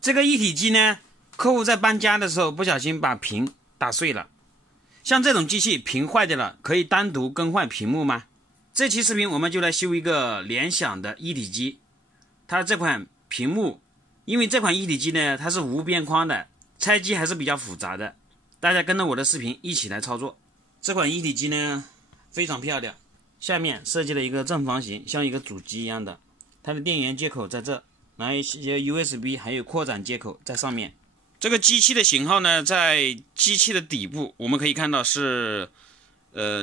这个一体机呢，客户在搬家的时候不小心把屏打碎了。像这种机器屏坏掉了，可以单独更换屏幕吗？这期视频我们就来修一个联想的一体机，它这款屏幕，因为这款一体机呢它是无边框的，拆机还是比较复杂的，大家跟着我的视频一起来操作。这款一体机呢非常漂亮，下面设计了一个正方形，像一个主机一样的，它的电源接口在这，然后一些 USB 还有扩展接口在上面。这个机器的型号呢，在机器的底部我们可以看到是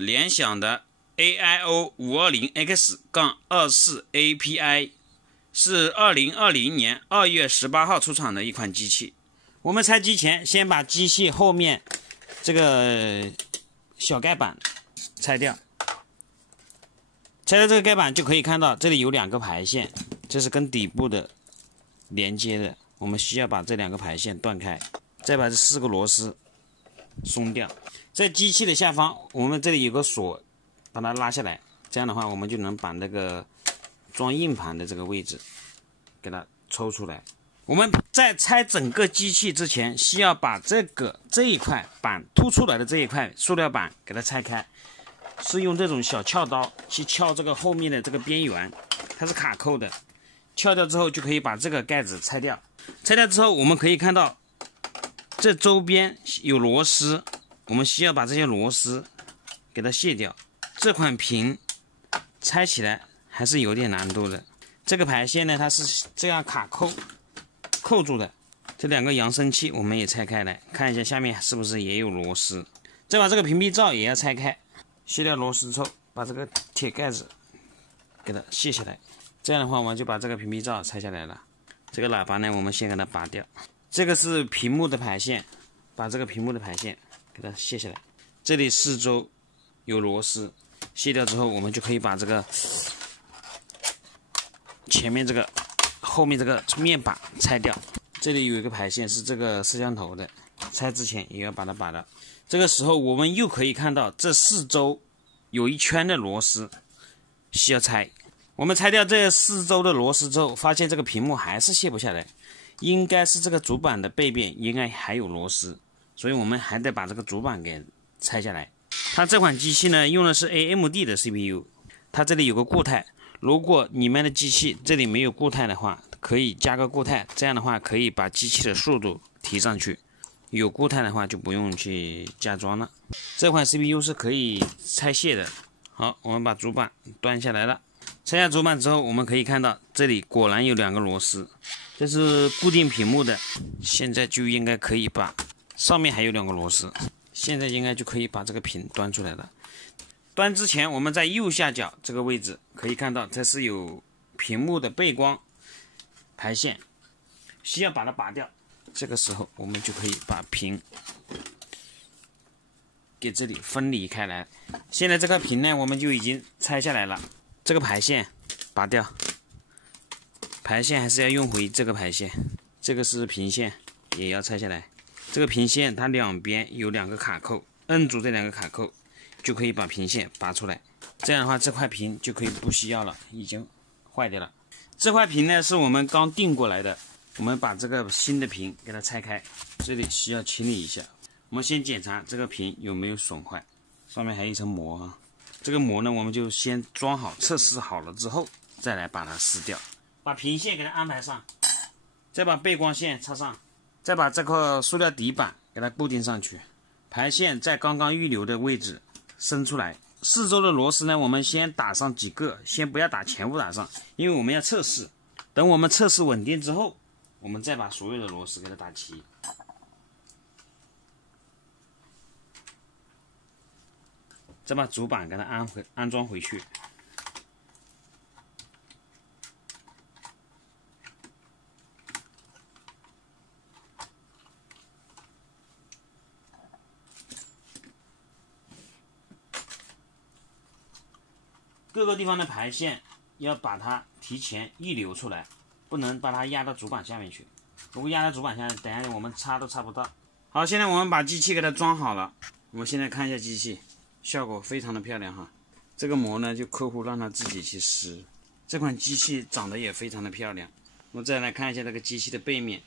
联想的 AIO 520X-24API， 是2020年2月18号出厂的一款机器。我们拆机前先把机器后面这个小盖板拆掉，拆掉这个盖板就可以看到这里有2个排线，这是跟底部的连接的，我们需要把这2个排线断开，再把这4个螺丝松掉。在机器的下方我们这里有个锁，把它拉下来，这样的话我们就能把那个装硬盘的这个位置给它抽出来。我们在拆整个机器之前，需要把这一块板凸出来的这一块塑料板给它拆开，是用这种小撬刀去撬这个后面的这个边缘，它是卡扣的，撬掉之后就可以把这个盖子拆掉。拆掉之后我们可以看到这周边有螺丝，我们需要把这些螺丝给它卸掉。这款屏拆起来还是有点难度的，这个排线呢它是这样扣住的，这2个扬声器我们也拆开来看一下，下面是不是也有螺丝。再把这个屏蔽罩也要拆开，卸掉螺丝之后把这个铁盖子给它卸下来，这样的话我们就把这个屏蔽罩拆下来了。这个喇叭呢我们先给它拔掉，这个是屏幕的排线，把这个屏幕的排线给它卸下来，这里四周有螺丝，卸掉之后我们就可以把这个前面这个后面这个面板拆掉。这里有一个排线是这个摄像头的，拆之前也要把它拔掉。这个时候我们又可以看到这四周有一圈的螺丝需要拆，我们拆掉这四周的螺丝之后，发现这个屏幕还是卸不下来，应该是这个主板的背面应该还有螺丝，所以我们还得把这个主板给拆下来。它这款机器呢用的是 AMD 的 CPU， 它这里有个固态，如果你们的机器这里没有固态的话，可以加个固态，这样的话可以把机器的速度提上去，有固态的话就不用去加装了。这款 CPU 是可以拆卸的。好，我们把主板端下来了，拆下主板之后我们可以看到这里果然有2个螺丝，这是固定屏幕的，现在就应该可以把上面还有2个螺丝，现在应该就可以把这个屏端出来了。端之前我们在右下角这个位置可以看到这是有屏幕的背光排线，需要把它拔掉，这个时候我们就可以把屏给这里分离开来。现在这个屏呢我们就已经拆下来了，这个排线拔掉，排线还是要用回这个排线，这个是屏线也要拆下来。这个屏线它两边有2个卡扣，摁住这2个卡扣就可以把屏线拔出来，这样的话这块屏就可以不需要了，已经坏掉了。这块屏呢是我们刚订过来的，我们把这个新的屏给它拆开，这里需要清理一下。我们先检查这个屏有没有损坏，上面还有一层膜啊，这个膜呢我们就先装好测试好了之后再来把它撕掉。把屏线给它安排上，再把背光线插上，再把这块塑料底板给它固定上去，排线在刚刚预留的位置伸出来。四周的螺丝呢我们先打上几个，先不要打全部打上，因为我们要测试，等我们测试稳定之后我们再把所有的螺丝给它打齐。再把主板给它安装回去。各个地方的排线要把它提前预留出来，不能把它压到主板下面去，如果压到主板下面，等下我们插都插不到。好，现在我们把机器给它装好了，我们现在看一下机器，效果非常的漂亮哈。这个膜呢就客户让他自己去撕，这款机器长得也非常的漂亮。我们再来看一下这个机器的背面，